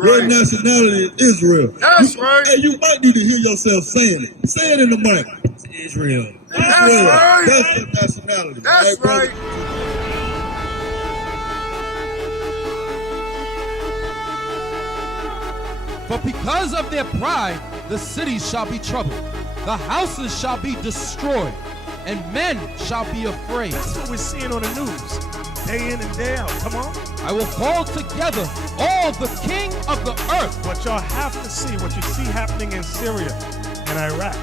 Your nationality is Israel. That's right. Hey, you might need to hear yourself saying it. Say it in the mic. It's Israel. That's Israel. right. That's your nationality. That's brother? right. For because of their pride, the cities shall be troubled, the houses shall be destroyed, and men shall be afraid. That's what we're seeing on the news, day in and day out. Come on. I will call together all the king of the earth. What y'all have to see, what you see happening in Syria and Iraq,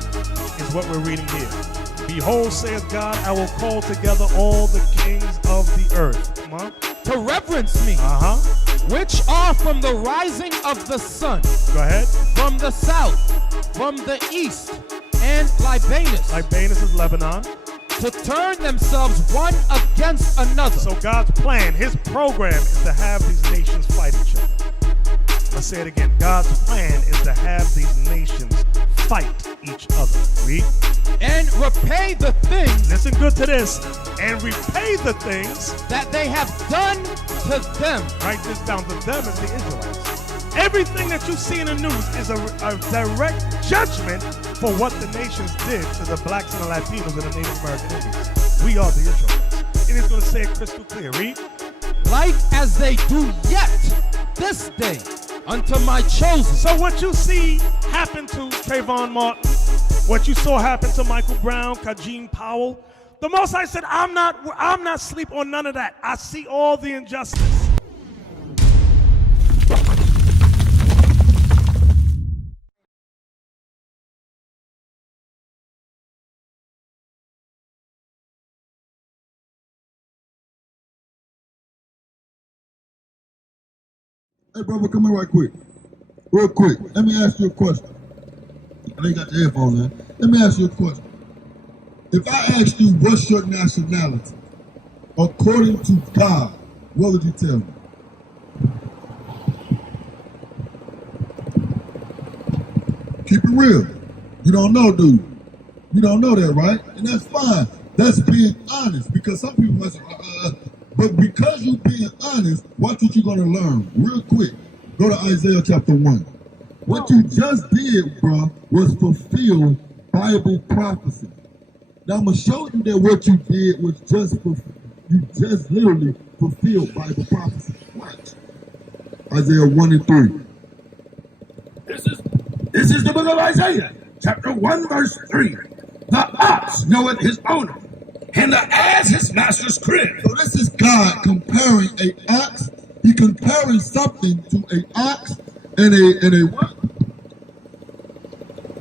is what we're reading here. Behold, saith God, I will call together all the kings of the earth. Come on. To reverence me, which are from the rising of the sun, Go ahead. from the south, from the east, and Libanus, Libanus is Lebanon. to turn themselves one against another. So God's plan, his program is to have these nations fight each other. Let's say it again. God's plan is to have these nations fight each other. Read. And repay the things Listen good to this. And repay the things. that they have done to them. Write this down. To them is the Israelites. Everything that you see in the news is a direct judgment for what the nations did to the blacks and the Latinos and the Native American Indians. We are the Israelites. It is going to say it crystal clear. Read. Like as they do yet this day unto my chosen. So what you see happen to Trayvon Martin, what you saw happen to Michael Brown, Kajim Powell, the Most High said, I'm not sleep on none of that. I see all the injustice. Hey, brother, come here right quick. Real quick. Let me ask you a question. I know you got your headphones in. Let me ask you a question. If I asked you what's your nationality, according to God, what would you tell me? Keep it real. You don't know, do you? You don't know that, right? And that's fine. That's being honest, because some people must but because you being honest, watch what you're going to learn real quick. Go to Isaiah chapter 1. What you just did, bro, was fulfill Bible prophecy. Now I'm going to show you that what you did was you just literally fulfilled Bible prophecy. Watch. Isaiah 1 and 3. This is the book of Isaiah, chapter 1, verse 3. The ox knoweth his owner, and the ass his master's crib. So this is God comparing a ox. He comparing something to a ox and a what?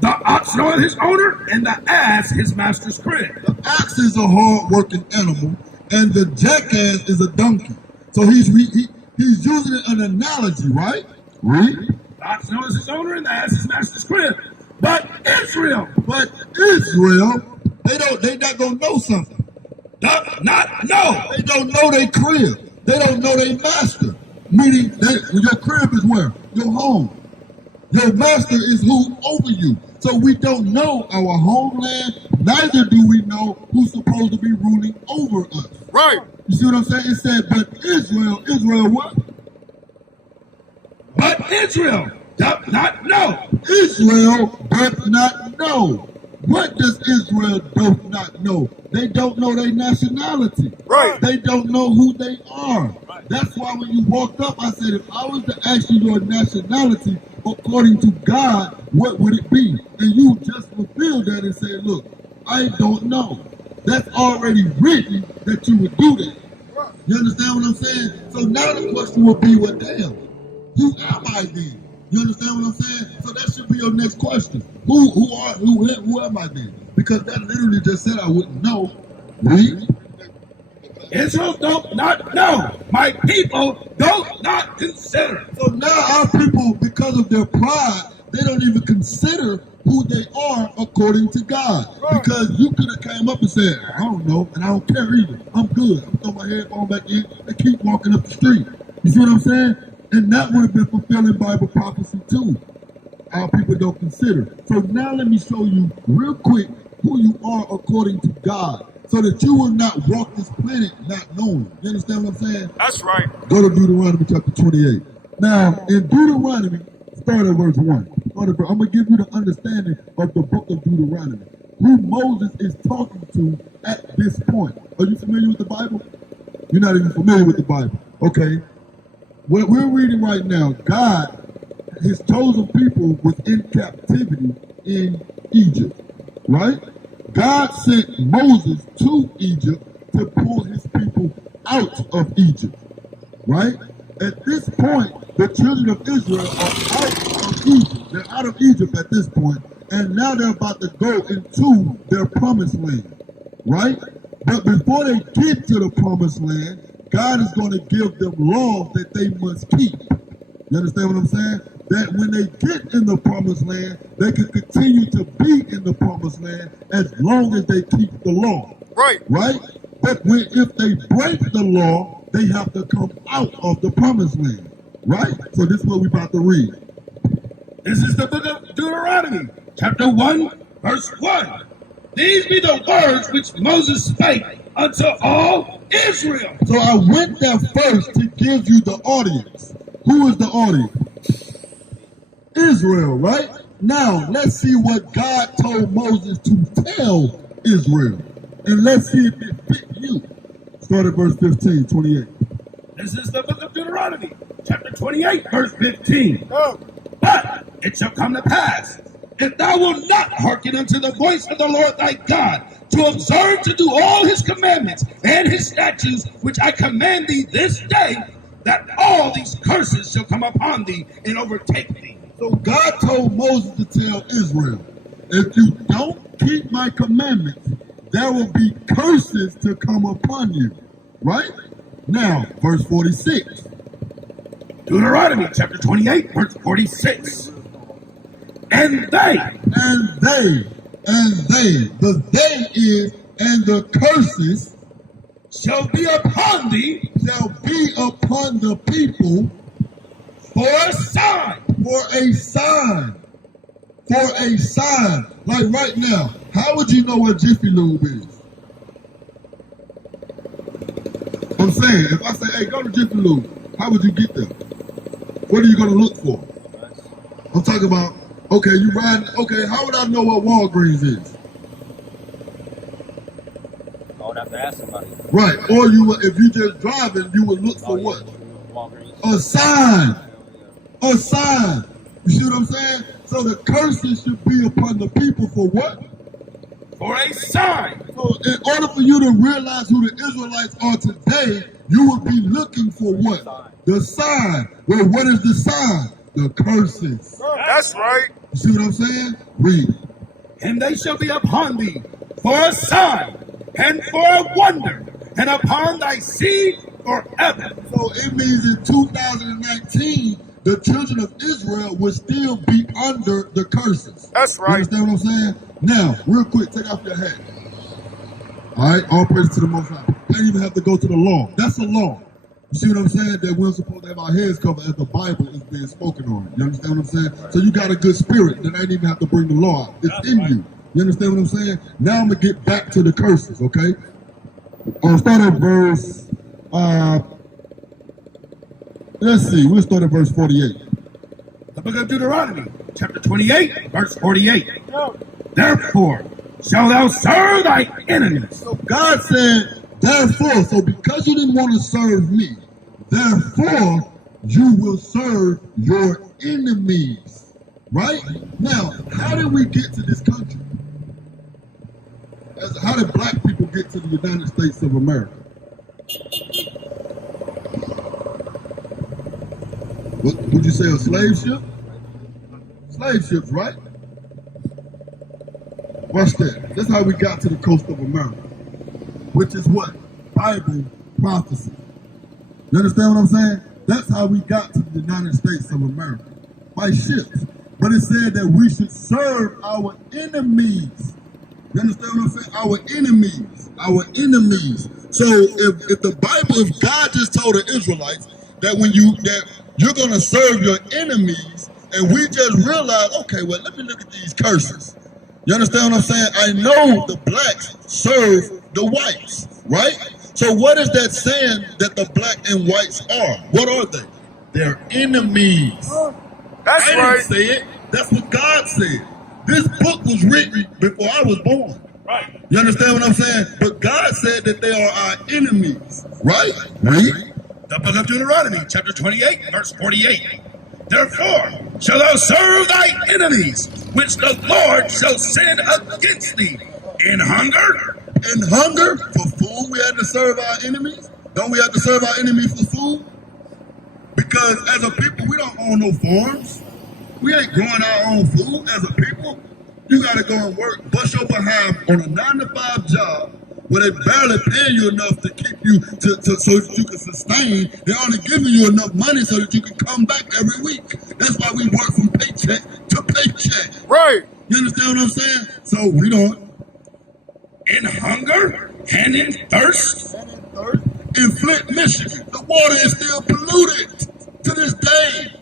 The ox knoweth his owner, and the ass his master's crib. The ox is a hard-working animal, and the jackass is a donkey. So he's using an analogy, right? Read. The ox knoweth his owner, and the ass his master's crib. But Israel, they not gonna know something. doth not know. They don't know their crib. They don't know their master. Meaning, your crib is where? Your home. Your master is who over you. So we don't know our homeland. Neither do we know who's supposed to be ruling over us. Right. You see what I'm saying? It said, but Israel what? But Israel doth not know. Israel doth not know. What does Israel doth not know? They don't know their nationality. Right. They don't know who they are. Right. That's why when you walked up, I said, if I was to ask you your nationality according to God, what would it be? And you just fulfilled that and said, look, I don't know. That's already written that you would do that. You understand what I'm saying? So now the question will be, well, damn, who am I then? You understand what I'm saying? So that should be your next question. Who am I then? Because that literally just said I wouldn't know. Read. Israel don't not know. My people don't not consider. So now our people, because of their pride, they don't even consider who they are according to God. Right. Because you could have came up and said, I don't know, and I don't care either. I'm good. I'm throw my headphone back in and keep walking up the street. You see what I'm saying? And that would have been fulfilling Bible prophecy too. Our people don't consider. So now let me show you real quick who you are according to God, so that you will not walk this planet not knowing. You understand what I'm saying? That's right. Go to Deuteronomy chapter 28. Now, in Deuteronomy, start at verse 1. I'm going to give you the understanding of the book of Deuteronomy. Who Moses is talking to at this point. Are you familiar with the Bible? You're not even familiar with the Bible. Okay. What we're reading right now, God, his chosen people was in captivity in Egypt. Right? God sent Moses to Egypt to pull his people out of Egypt. Right? At this point, the children of Israel are out of Egypt. They're out of Egypt at this point, and now they're about to go into their promised land, right? But before they get to the promised land, God is going to give them laws that they must keep. You understand what I'm saying? That when they get in the promised land, they can continue to be in the promised land as long as they keep the law. Right. Right? But if they break the law, they have to come out of the promised land. Right? So this is what we're about to read. This is the book of Deuteronomy, chapter 1, verse 1. These be the words which Moses spake unto all Israel. So I went there first to give you the audience. Who is the audience? Israel, right? Now, let's see what God told Moses to tell Israel. And let's see if it fit you. Start at verse 15, 28. This is the book of Deuteronomy, chapter 28, verse 15. But it shall come to pass, if thou wilt not hearken unto the voice of the Lord thy God, to observe to do all his commandments and his statutes, which I command thee this day, that all these curses shall come upon thee and overtake thee. So God told Moses to tell Israel, if you don't keep my commandments, there will be curses to come upon you. Right? Now, verse 46. Deuteronomy chapter 28, verse 46. And they, the they is, and the curses shall be upon thee shall be upon the people for a sign. For a sign. For a sign. Like right now, how would you know what Jiffy Lube is? I'm saying, if I say, hey, go to Jiffy Lube, how would you get there? What are you going to look for? I'm talking about, okay, you riding, okay, how would I know what Walgreens is? I would have to ask somebody. Right, or you would, if you just driving, you would look for what? A sign. A sign. You see what I'm saying? So the curses should be upon the people for what? For a sign. So in order for you to realize who the Israelites are today, you would be looking for what? The sign. Well, what is the sign? The curses. That's right. You see what I'm saying? Read. And they shall be upon thee for a sign and for a wonder, and upon thy seed forever. So it means in 2019, the children of Israel will still be under the curses. That's right. You understand what I'm saying? Now, real quick, take off your hat. All right, all praise to the Most High. I didn't even have to go to the law. That's a law. You see what I'm saying? That we're supposed to have our heads covered as the Bible is being spoken on. You understand what I'm saying? So you got a good spirit that I didn't even have to bring the law out. It's in you. You understand what I'm saying? Now I'm going to get back to the curses, okay? I'll start at verse, let's see, we'll start at verse 48. The book of Deuteronomy, chapter 28, verse 48. Therefore shalt thou serve thy enemies. So God said, therefore, so because you didn't want to serve me, therefore you will serve your enemies. Right? Now, how did we get to this country? How did black people get to the United States of America? What would you say, a slave ship? Slave ships, right? Watch that. That's how we got to the coast of America. Which is what? Bible prophecy. You understand what I'm saying? That's how we got to the United States of America. By ships. But it said that we should serve our enemies. You understand what I'm saying? Our enemies. Our enemies. So if the Bible, if God just told the Israelites that you're going to serve your enemies, and we just realized, okay, well, let me look at these curses. You understand what I'm saying? I know the blacks serve the whites, right? So what is that saying that the black and whites are? What are they? their enemies. That's I right. didn't say it. That's what God said. This book was written before I was born. Right. You understand what I'm saying? But God said that they are our enemies. Right? Read. The book of Deuteronomy, chapter 28, verse 48. Therefore shalt thou serve thy enemies, which the Lord shall send against thee in hunger. In hunger for food, we had to serve our enemies. Don't we have to serve our enemies for food? Because as a people, we don't own no farms. We ain't growing our own food as a people. You gotta go and work, bust your behind on a 9-to-5 job where they barely pay you enough to keep you so that you can sustain. They're only giving you enough money so that you can come back every week. That's why we work from paycheck to paycheck. Right. You understand what I'm saying? So we don't. In hunger and in thirst. In Flint, Michigan, the water is still polluted to this day.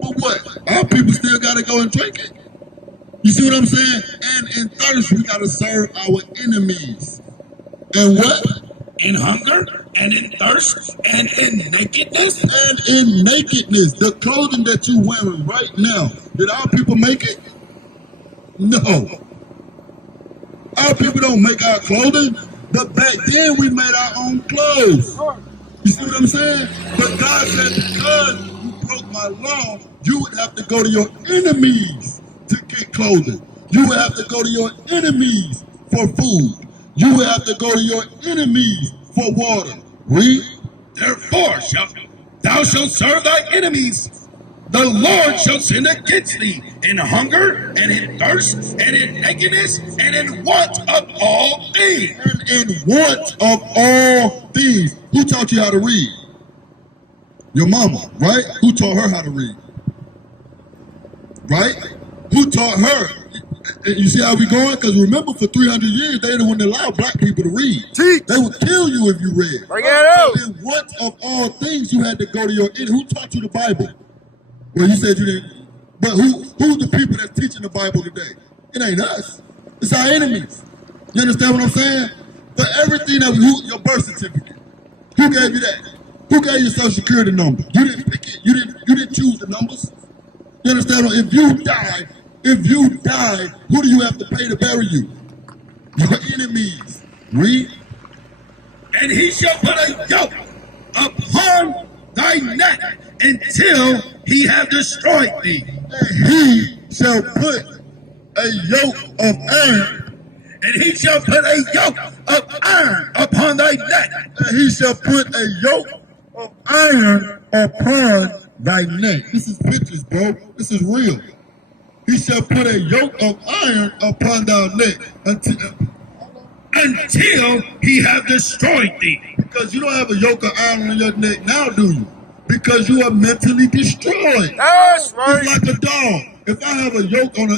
But what? Our people still gotta go and drink it. You see what I'm saying? And in thirst, we gotta serve our enemies. And what? In hunger and in thirst and in nakedness. And in nakedness. The clothing that you're wearing right now, did our people make it? No. Our people don't make our clothing, but back then we made our own clothes. You see what I'm saying? But God said because you broke my law, you would have to go to your enemies to get clothing. You would have to go to your enemies for food. You would have to go to your enemies for water. Read. Therefore thou shalt serve thy enemies. The Lord shall send against thee in hunger and in thirst and in nakedness and in want of all things. And in want of all things. Who taught you how to read? Your mama, right? Who taught her how to read? Right? Who taught her? You see how we going? Because remember, for 300 years, they didn't allow black people to read. Teach. They would kill you if you read. Bring it out. So in want of all things, you had to go to your enemy. Who taught you the Bible? Well, you said you didn't. But who's the people that's teaching the Bible today? It ain't us. It's our enemies. You understand what I'm saying? For everything that your birth certificate. Who gave you that? Who gave you your social security number? You didn't pick it. You didn't choose the numbers. You understand? If you die, who do you have to pay to bury you? Your enemies. Read. And he shall put a yoke upon thy neck until he have destroyed thee. And he shall put a yoke of iron. And he shall put a yoke of iron upon thy neck. And he shall put a yoke of iron upon thy neck. This is pictures, bro. This is real. He shall put a yoke of iron upon thy neck until he have destroyed thee. Because you don't have a yoke of iron on your neck now, do you? Because you are mentally destroyed. That's right. It's like a dog. If I have a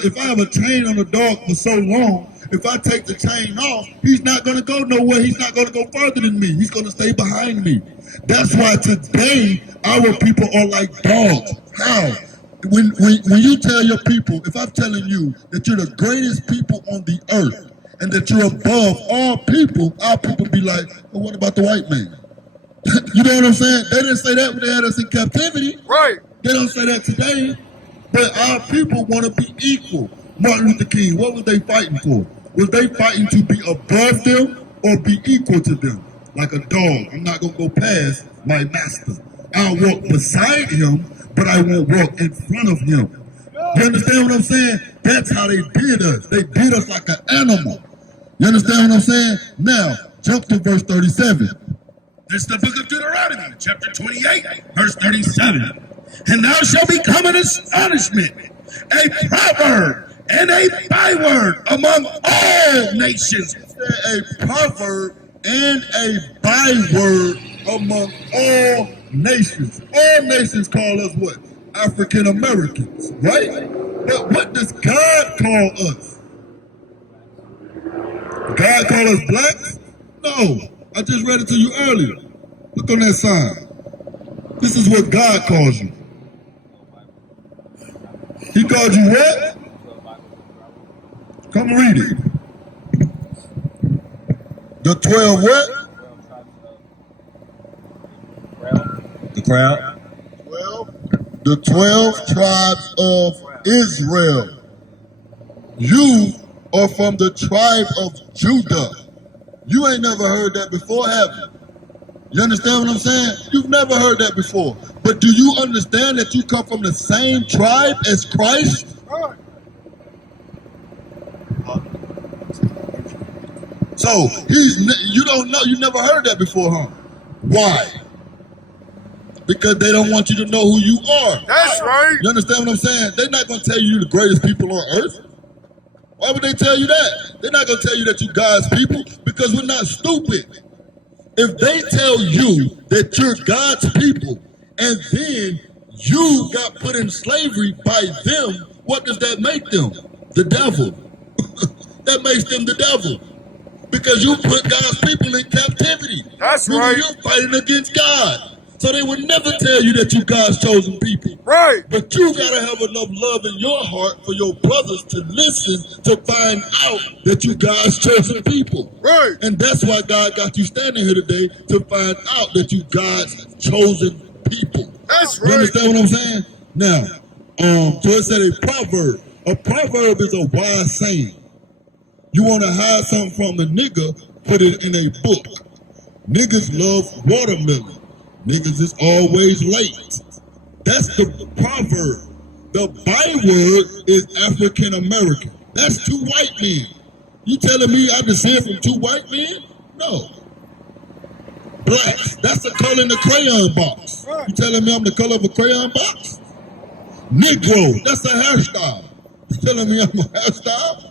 if I have a chain on a dog for so long, if I take the chain off, he's not going to go nowhere. He's not going to go further than me. He's going to stay behind me. That's why today our people are like dogs. How? When you tell your people, if I'm telling you that you're the greatest people on the earth and that you're above all people, our people be like, well, what about the white man? You know what I'm saying? They didn't say that when they had us in captivity. Right. They don't say that today. But our people want to be equal. Martin Luther King, what was they fighting for? Was they fighting to be above them or be equal to them? Like a dog, I'm not going to go past my master. I'll walk beside him, but I won't walk in front of him. You understand what I'm saying? That's how they did us. They did us like an animal. You understand what I'm saying? Now, jump to verse 37. This is the book of Deuteronomy, chapter 28, verse 37. And thou shalt become an astonishment, a proverb, and a byword among all nations. A proverb and a byword among all nations. All nations call us what? African Americans, right? But what does God call us? God call us blacks? No. I just read it to you earlier. Look on that sign. This is what God calls you. He called you what? Come read it. The 12 what? The crowd. 12 The 12 tribes of Israel. You are from the tribe of Judah. You ain't never heard that before, have you? You understand what I'm saying? You've never heard that before. But do you understand that you come from the same tribe as Christ? So you don't know, you never heard that before, huh? Why? Because they don't want you to know who you are. That's right. You understand what I'm saying? They're not going to tell you you're the greatest people on earth. Why would they tell you that? They're not going to tell you that you God's people because we're not stupid. If they tell you that you're God's people and then you got put in slavery by them, what does that make them? The devil. That makes them the devil. Because you put God's people in captivity. That's right. You're fighting against God. So they would never tell you that you God's chosen people. Right. But you gotta have enough love in your heart for your brothers to listen to find out that you God's chosen people. Right. And that's why God got you standing here today to find out that you God's chosen people. That's You right. understand what I'm saying? Now, so it said a proverb. A proverb is a wise saying. You want to hide something from a nigga, put it in a book. Niggas love watermelon. Niggas is always late. That's the proverb. The byword is African American. That's two white men. You telling me I descend from two white men? No. Blacks. That's the color in the crayon box. You telling me I'm the color of a crayon box? Negro. That's a hairstyle. You telling me I'm a hairstyle?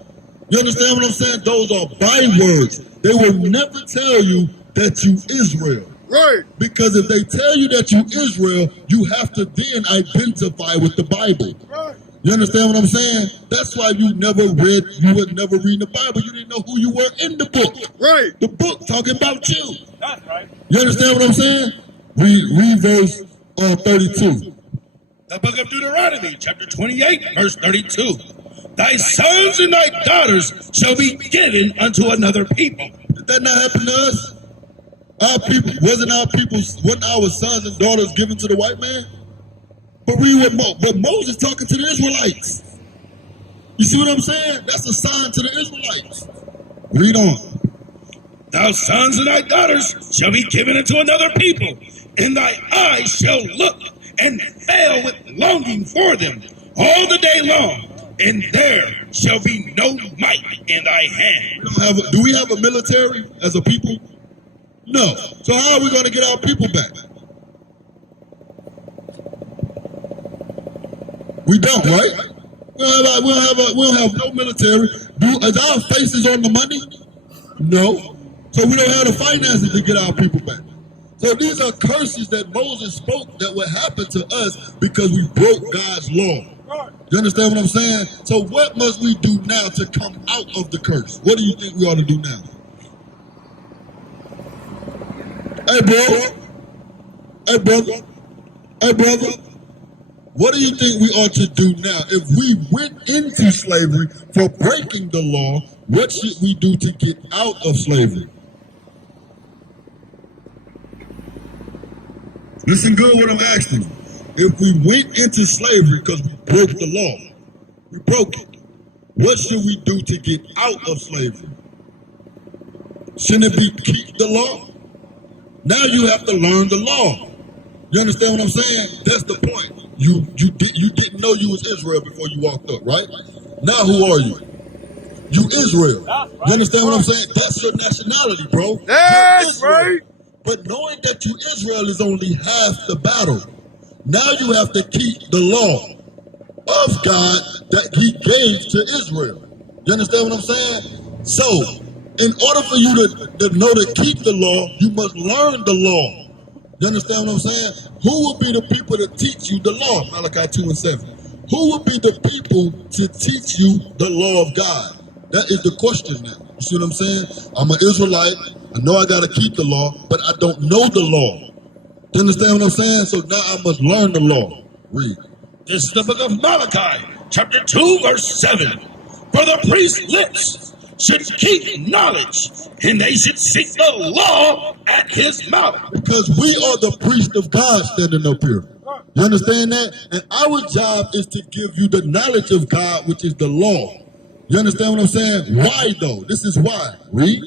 You understand what I'm saying? Those are bywords. They will never tell you that you Israel. Right. Because if they tell you that you Israel, you have to then identify with the Bible. Right. You understand what I'm saying? That's why you would never read the Bible. You didn't know who you were in the book. Right. The book talking about you. That's right. You understand what I'm saying? Read verse 32. The book of Deuteronomy, chapter 28, verse 32. Thy sons and thy daughters shall be given unto another people. Did that not happen to us? Wasn't our sons and daughters given to the white man? But but Moses talking to the Israelites. You see what I'm saying? That's a sign to the Israelites. Read on. Thy sons and thy daughters shall be given unto another people, and thy eyes shall look and fail with longing for them all the day long, and there shall be no might in thy hand. Do we have a military as a people? No. So how are we going to get our people back? We don't, right? We don't have no military. Is our faces on the money? No. So we don't have the finances to get our people back. So these are curses that Moses spoke that would happen to us because we broke God's law. You understand what I'm saying? So what must we do now to come out of the curse? What do you think we ought to do now? Hey, bro. Hey, brother. Hey, brother. What do you think we ought to do now? If we went into slavery for breaking the law, what should we do to get out of slavery? Listen good what I'm asking you. If we went into slavery because we broke the law, we broke it, what should we do to get out of slavery? Shouldn't it be keep the law? Now you have to learn the law. You understand what I'm saying? That's the point. You didn't know you was Israel before you walked up, right? Now who are you? You Israel. You understand what I'm saying? That's your nationality, bro. That's right. But knowing that you Israel is only half the battle. Now you have to keep the law of God that he gave to Israel. You understand what I'm saying? So, in order for you to know to keep the law, you must learn the law. You understand what I'm saying? Who will be the people to teach you the law? Malachi 2:7. Who will be the people to teach you the law of God? That is the question now. You see what I'm saying? I'm an Israelite. I know I got to keep the law, but I don't know the law. You understand what I'm saying? So now I must learn the law. Read. This is the book of Malachi, chapter 2, verse 7. For the priest's lips should keep knowledge, and they should seek the law at his mouth. Because we are the priest of God standing up here. You understand that? And our job is to give you the knowledge of God, which is the law. You understand what I'm saying? Why though? This is why. Read.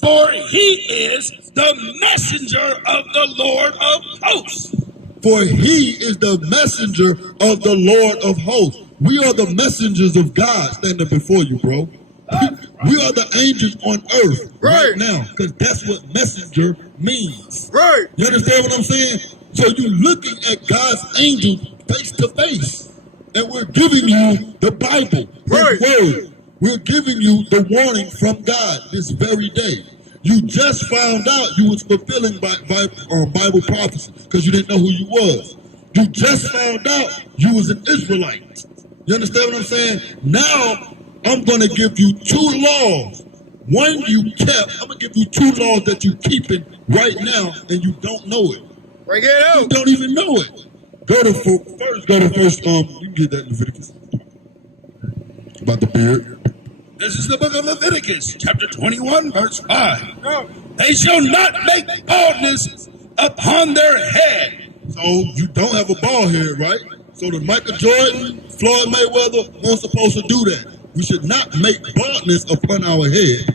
For he is the messenger of the Lord of hosts. For he is the messenger of the Lord of hosts. We are the messengers of God standing before you, bro. We are the angels on earth right now, because that's what messenger means. Right. You understand what I'm saying? So you're looking at God's angels face to face, and we're giving you the Bible, His word. We're giving you the warning from God this very day. You just found out you was fulfilling Bible prophecy because you didn't know who you was. You just found out you was an Israelite. You understand what I'm saying? Now, I'm going to give you 2 laws. One you kept. I'm going to give you 2 laws that you're keeping right now, and you don't know it. Bring it out. You don't even know it. Go to first, you can get that in Leviticus. About the beard. This is the book of Leviticus, chapter 21, verse 5. They shall not make baldness upon their head. So you don't have a bald head, right? So the Michael Jordan, Floyd Mayweather, weren't supposed to do that. We should not make baldness upon our head.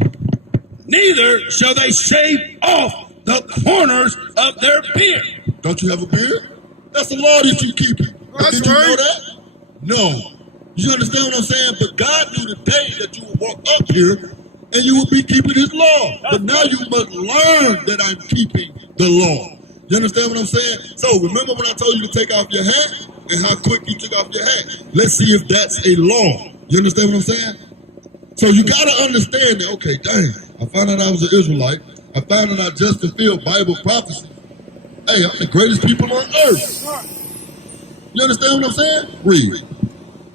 Neither shall they shave off the corners of their beard. Don't you have a beard? That's the law that you keep. Did you know that? No. You understand what I'm saying? But God knew the day that you would walk up here and you would be keeping His law. But now you must learn that I'm keeping the law. You understand what I'm saying? So remember when I told you to take off your hat and how quick you took off your hat? Let's see if that's a law. You understand what I'm saying? So you got to understand that, okay, dang, I found out I was an Israelite. I found out I just fulfilled Bible prophecy. Hey, I'm the greatest people on earth. You understand what I'm saying? Read.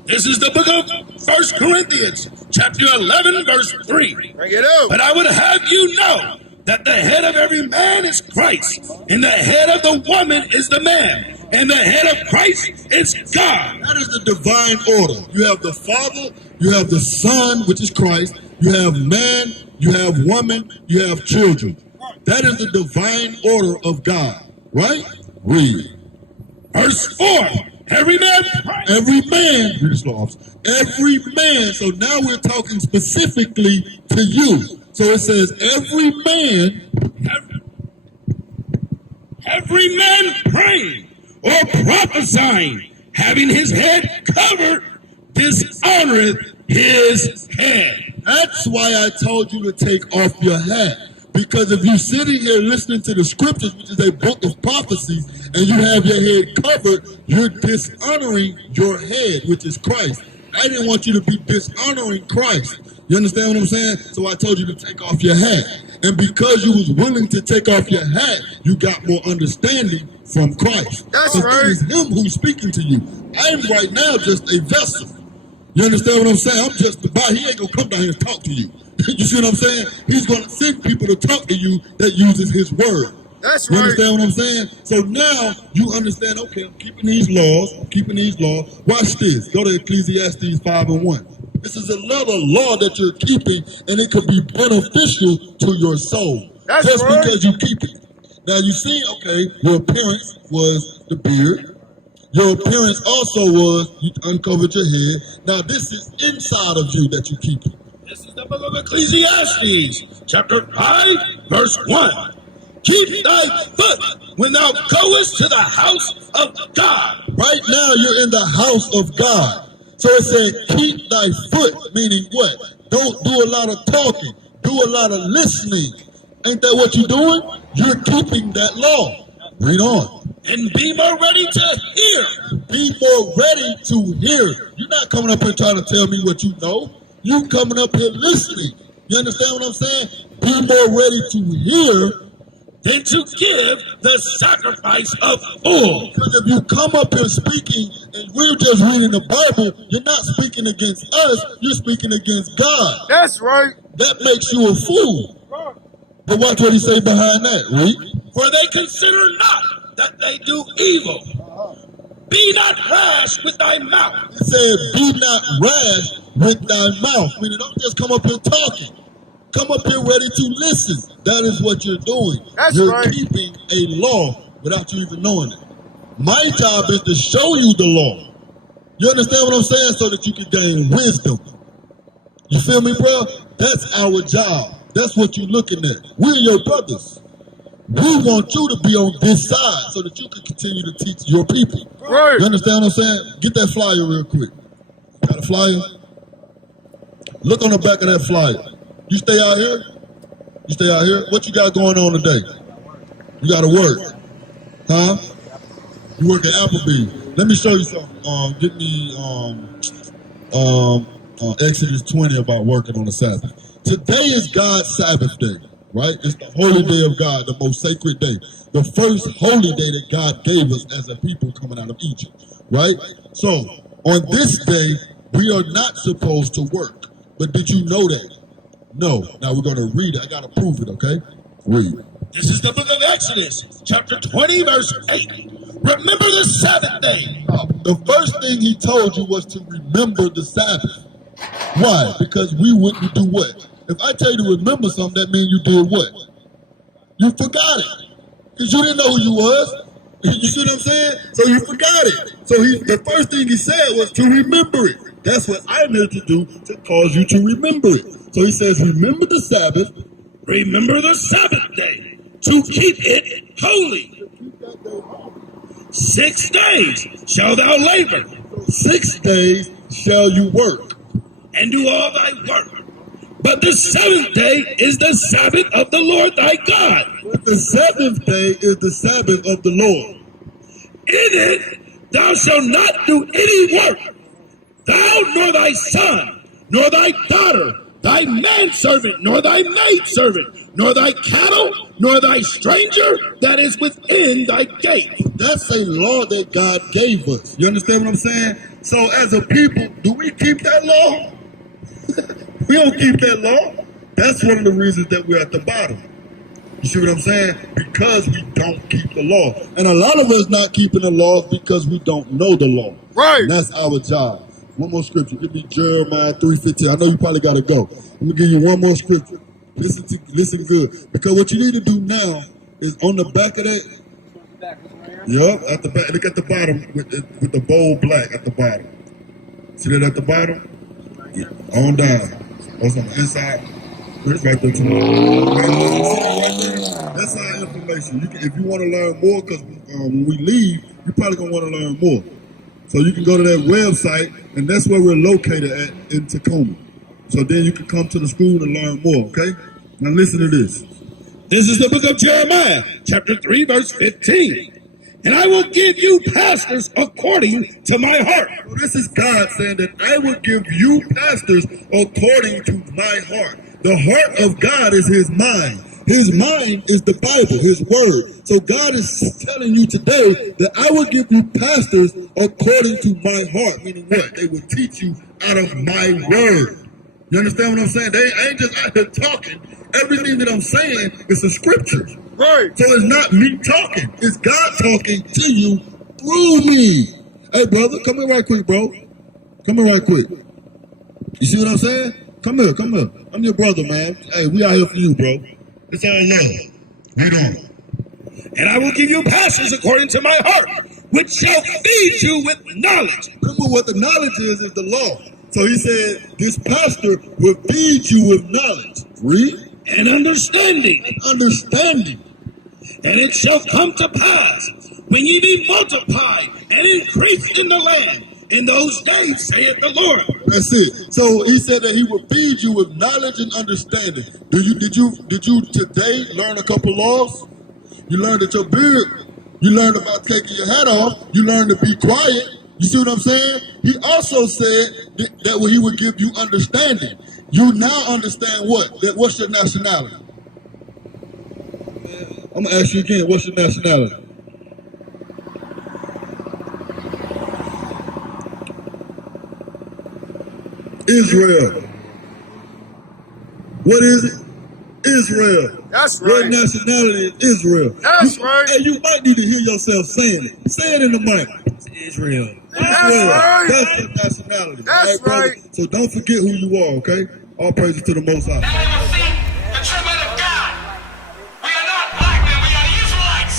This is the book of 1 Corinthians, chapter 11, verse 3. Bring it out. But I would have you know that the head of every man is Christ, and the head of the woman is the man, and the head of Christ is God. That is the divine order. You have the Father, you have the Son, which is Christ, you have man, you have woman, you have children. That is the divine order of God, right? Read. Verse 4. Every man, read the slow officer. Every man, so now we're talking specifically to you. So it says every man praying or prophesying, having his head covered, dishonoreth his head. That's why I told you to take off your hat. Because if you're sitting here listening to the scriptures, which is a book of prophecies, and you have your head covered, you're dishonoring your head, which is Christ. I didn't want you to be dishonoring Christ. You understand what I'm saying? So I told you to take off your hat. And because you was willing to take off your hat, you got more understanding from Christ. That's so right. It is Him who's speaking to you. I am right now just a vessel. You understand what I'm saying? I'm just the body. He ain't gonna come down here and talk to you. You see what I'm saying? He's gonna send people to talk to you that uses His word. That's You right. understand what I'm saying? So now you understand, okay, I'm keeping these laws, Watch this. Go to Ecclesiastes 5:1. This is another law that you're keeping, and it could be beneficial to your soul. That's just right. because you keep it. Now you see, okay, your appearance was the beard. Your appearance also was you uncovered your head. Now this is inside of you that you keep it. This is the book of Ecclesiastes, chapter 5, verse 1. Keep thy foot when thou goest to the house of God. Right now you're in the house of God. So it said, keep thy foot, meaning what? Don't do a lot of talking. Do a lot of listening. Ain't that what you're doing? You're keeping that law. Read on. And be more ready to hear. Be more ready to hear. You're not coming up here trying to tell me what you know. You coming up here listening. You understand what I'm saying? Be more ready to hear than to give the sacrifice of full. Because if you come up here speaking and we're just reading the Bible, you're not speaking against us, you're speaking against God. That's right. That makes you a fool. But watch what he say behind that, read. For they consider not that they do evil. Be not rash with thy mouth. It said, be not rash with thy mouth. Meaning, don't just come up here talking. Come up here ready to listen. That is what you're doing. That's you're right. keeping a law without you even knowing it. My job is to show you the law. You understand what I'm saying? So that you can gain wisdom. You feel me, bro? That's our job. That's what you're looking at. We're your brothers. We want you to be on this side so that you can continue to teach your people. Right. You understand what I'm saying? Get that flyer real quick. Got a flyer? Look on the back of that flyer. You stay out here? You stay out here? What you got going on today? You got to work. Huh? You work at Applebee's. Let me show you something. Get me Exodus 20 about working on the Sabbath. Today is God's Sabbath day, right? It's the holy day of God, the most sacred day. The first holy day that God gave us as a people coming out of Egypt, right? So, on this day, we are not supposed to work. But did you know that? No. Now we're going to read it. I got to prove it, okay? Read. This is the book of Exodus, chapter 20, verse 8. Remember the Sabbath day. The first thing he told you was to remember the Sabbath. Why? Because we wouldn't do what? If I tell you to remember something, that means you did what? You forgot it. Because you didn't know who you was. You see what I'm saying? So you forgot it. So the first thing he said was to remember it. That's what I'm here to do, to cause you to remember it. So he says, remember the Sabbath. Remember the Sabbath day, to keep it holy. 6 days shall thou labor. 6 days shall you work. And do all thy work. But the 7th day is the Sabbath of the Lord thy God. But the 7th day is the Sabbath of the Lord. In it thou shalt not do any work, thou nor thy son, nor thy daughter, thy manservant, nor thy maidservant, nor thy cattle, nor thy stranger that is within thy gate. That's a law that God gave us. You understand what I'm saying? So as a people, do we keep that law? We don't keep that law. That's one of the reasons that we're at the bottom. You see what I'm saying? Because we don't keep the law. And a lot of us not keeping the laws because we don't know the law. Right. And that's our job. One more scripture. Give me Jeremiah 3:15. I know you probably got to go. I'm going to give you one more scripture. Listen good. Because what you need to do now is on the back of that. Yep, at the back. Look at the bottom with the bold black at the bottom. See that at the bottom? Yeah. On down. That's on the inside. It's right there too. That's our information. You can, if you want to learn more, because when we leave, you're probably going to want to learn more. So you can go to that website, and that's where we're located at in Tacoma. So then you can come to the school and learn more, okay? Now listen to this. This is the book of Jeremiah, chapter 3, verse 15. And I will give you pastors according to my heart. So this is God saying that I will give you pastors according to my heart. The heart of God is his mind. His mind is the Bible, his word. So God is telling you today that I will give you pastors according to my heart. Meaning what? They will teach you out of my word. You understand what I'm saying? I ain't just out here talking. Everything that I'm saying is the scriptures. Right. So it's not me talking. It's God talking to you through me. Hey, brother, come here right quick, bro. Come here right quick. You see what I'm saying? Come here, come here. I'm your brother, man. Hey, we out here for you, bro. It's all love. Read on. And I will give you pastors according to my heart, which shall feed you with knowledge. Remember what the knowledge is the law. So he said, this pastor will feed you with knowledge. Read. And understanding. Understanding. And it shall come to pass, when ye be multiplied and increased in the land, in those days, saith the Lord. That's it. So he said that he will feed you with knowledge and understanding. Did you today learn a couple laws? You learned that your beard, you learned about taking your hat off, you learned to be quiet. You see what I'm saying? He also said that he would give you understanding. You now understand what? What's your nationality? I'm going to ask you again, what's your nationality? Israel. What is it? Israel. That's Your right. nationality is Israel. That's right. Hey, you might need to hear yourself saying it. Say it in the mic. Israel. That's Israel. right. That's your nationality. That's All brother? right. So don't forget who you are, okay? All praises to the Most High. Now we will see the tribute of God. We are not black men, we are Israelites.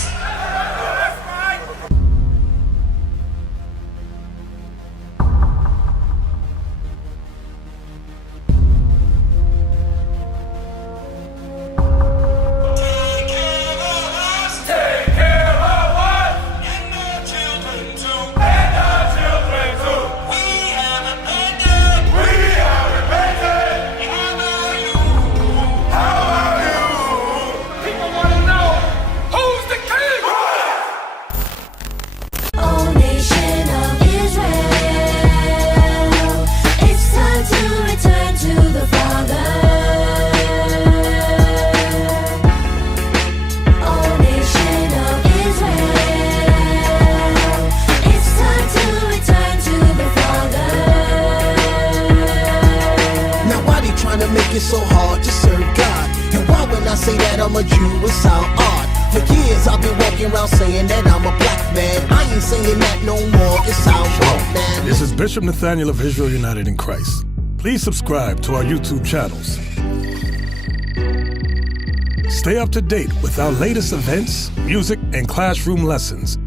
make it so hard to serve God? And why when I say that I'm a Jew, it sound odd? For years I've been walking around saying that I'm a black man. I ain't saying that no more, it sound wrong, man. This is Bishop Nathaniel of Israel United in Christ. Please subscribe to our YouTube channels. Stay up to date with our latest events, music, and classroom lessons.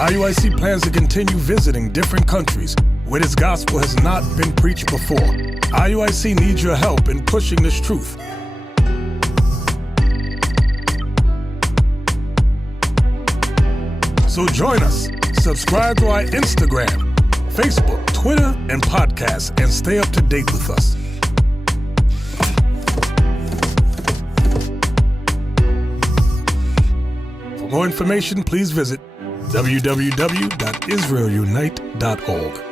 IUIC plans to continue visiting different countries where this gospel has not been preached before. IUIC needs your help in pushing this truth. So join us. Subscribe to our Instagram, Facebook, Twitter, and podcast, and stay up to date with us. For more information, please visit www.israelunite.org.